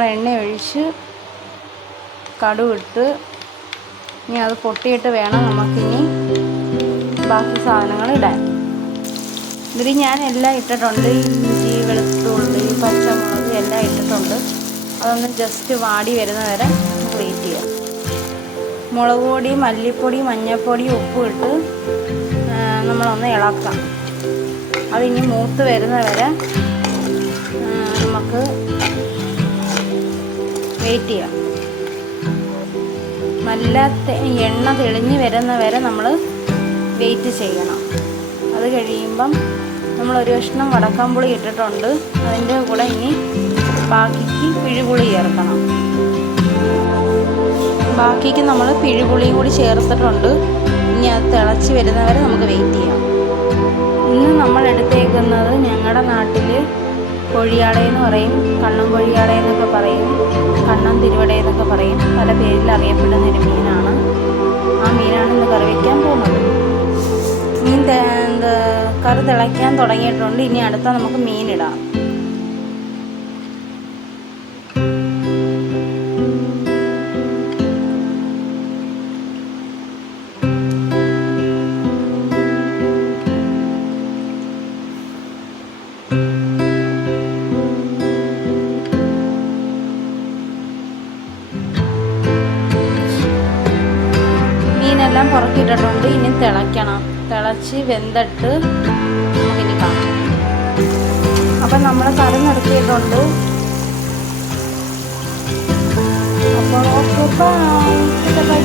നമ്മൾ എണ്ണ ഒഴിച്ച് കടുവിട്ട് ഇനി അത് പൊട്ടിയിട്ട് വേണം നമുക്കിനി ബാക്കി സാധനങ്ങൾ ഇടാൻ. ഇതിൽ ഞാൻ എല്ലാം ഇട്ടിട്ടുണ്ട്. ഇഞ്ചി, വെളുത്തുള്ളി, പച്ചമുളക് എല്ലാം ഇട്ടിട്ടുണ്ട്. അതൊന്ന് ജസ്റ്റ് വാടി വരുന്ന വരെ നമുക്ക് വെയിറ്റ് ചെയ്യാം. മുളക് പൊടി, മല്ലിപ്പൊടി, മഞ്ഞൾപ്പൊടി, ഉപ്പും ഇട്ട് നമ്മളൊന്ന് ഇളക്കാം. അതിനി മൂത്ത് വരുന്ന വരെ നമുക്ക് വെയിറ്റ് ചെയ്യാം. നല്ല എണ്ണ തെളിഞ്ഞ് വരുന്ന വരെ നമ്മൾ വെയിറ്റ് ചെയ്യണം. അത് കഴിയുമ്പം നമ്മളൊരു കഷ്ണം വടക്കംപുളി ഇട്ടിട്ടുണ്ട്. അതിൻ്റെ കൂടെ ഇനി ബാക്കിക്ക് പിഴുപുളി ചേർക്കണം. ബാക്കിക്ക് നമ്മൾ പിഴുപുളിയും കൂടി ചേർത്തിട്ടുണ്ട്. ഇനി അത് തിളച്ച് വരുന്നവരെ നമുക്ക് വെയിറ്റ് ചെയ്യാം. ഇന്ന് നമ്മൾ എടുത്തേക്കുന്നത് ഞങ്ങളുടെ നാട്ടിൽ കൊഴിയാളയെന്ന് പറയും, കണ്ണൻ കൊഴിയാളയെന്നൊക്കെ പറയും, കണ്ണൻ തിരുവടയെന്നൊക്കെ പറയും. പല പേരിൽ അറിയപ്പെടുന്ന ഒരു മീനാണ്. ആ മീനാണ് ഇന്ന് കറി വയ്ക്കാൻ പോകുന്നത്. മീൻ കറി തിളയ്ക്കാൻ തുടങ്ങിയിട്ടുണ്ട്. ഇനി അടുത്ത നമുക്ക് മീനിടാം. മീനെല്ലാം പുറക്കിയിട്ടിട്ടുണ്ട്. ഇനി തിളയ്ക്കണം. തിളച്ച് വെന്തിട്ട് നമുക്കിനി കാണാം. അപ്പം നമ്മൾ കറി നിർത്തിയിട്ടുണ്ട്. അപ്പോൾ ഓക്കെ, ബൈ.